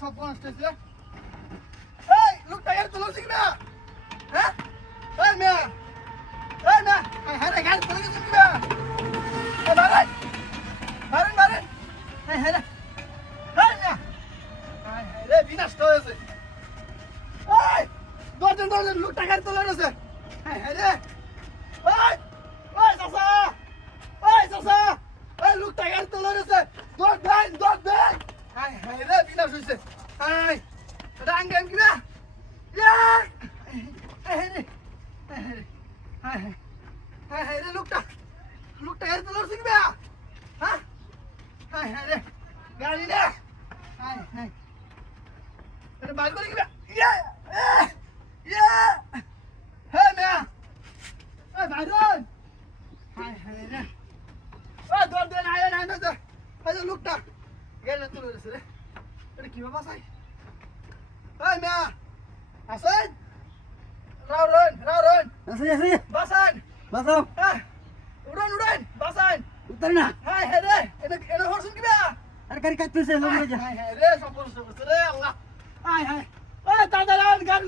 সব নষ্ট হয়েছে এই লোকটা গাড়ি তোলা শিখবে হ্যাঁ এই মিয়া হ্যাঁ রে গাড়ি তোলা শিখবে মারেন মারেন মারেন হ্যাঁ রে মিয়া হ্যাঁ রে বিনষ্ট হয়েছে এই দরজন লোকটা গাড়ি তোলা রয়েছে হ্যাঁ রে ওই চাচা এই লোকটা গাড়ি তোলা রয়েছে দৌড় দেন হাই রে বিনাশ হয়েছে হাই রাং গেম কিবা হাই রে লোকটা গাড়ি তোলা রয়েছে কিবা হ্যাঁ হাই রে গাড়ি রে হাই এটা বাইক করে কিবা হে মিয়া এই বাইরন হাই রে ওই দৌড় দেন আয় না এই লোকটা গেলে তুলে রয়েছে রে এটা কিভাবে বাসাই এই মিয়া আসেন রাউরন আসি বাসান বাসাও উড়ান বাসান উত্তর না হাই রে এটা হরসুন কিবা আর গাড়ি কাটতেছে লগে যা হাই রে সব করছে রে আল্লাহ হাই ওই তাড়াতাড়ি গাড়ি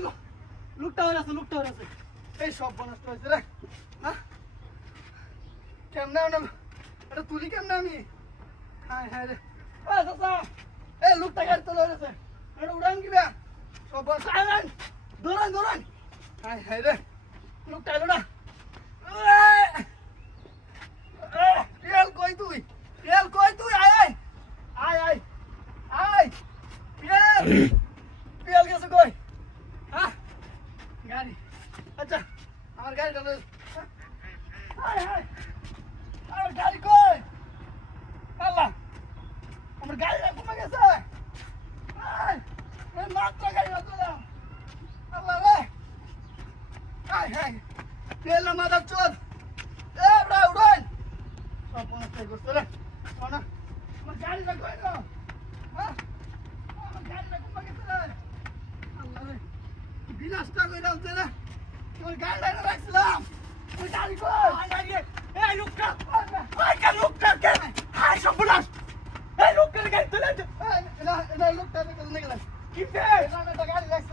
লোকটা হয়েছে এই সব নষ্ট হয়েছে রে হ্যাঁ কেমনে এটা তুলি কেমনে আমি হাই রে ওই চাচা এই লোকটা গাড়ি তোলা রয়েছে এটা উড়ান কিবা সব সাইলেন দৌড়ান হাই রে লোকটা এলো না পিয়াল কই তুই আয় পিয়াল গেছে কই হ্যাঁ গাড়ি আচ্ছা আমার গাড়িটা আমার গাড়ি কই আল্লাহ আমার গাড়িটা কমে গেছে মাত্র গাড়ি বাঁচলাম আল্লাহ রে তেল না মাদার চোদ উড়ান সব পনেরো করছে রে আমার গাড়িটা কই না হ্যাঁ আমার গাড়িটা কমে গেছে রে আল্লাহ রে বিনাশটা কই রাখছে রে তোর গাড়িটা রাখছিলাম ওই গাড়ি কই এই লোকটা হাই সব বুলাস এই লোকটার গাড়ি তুলে না লোকটা নিয়ে গেলাম কি বে না গাড়ি রাখছে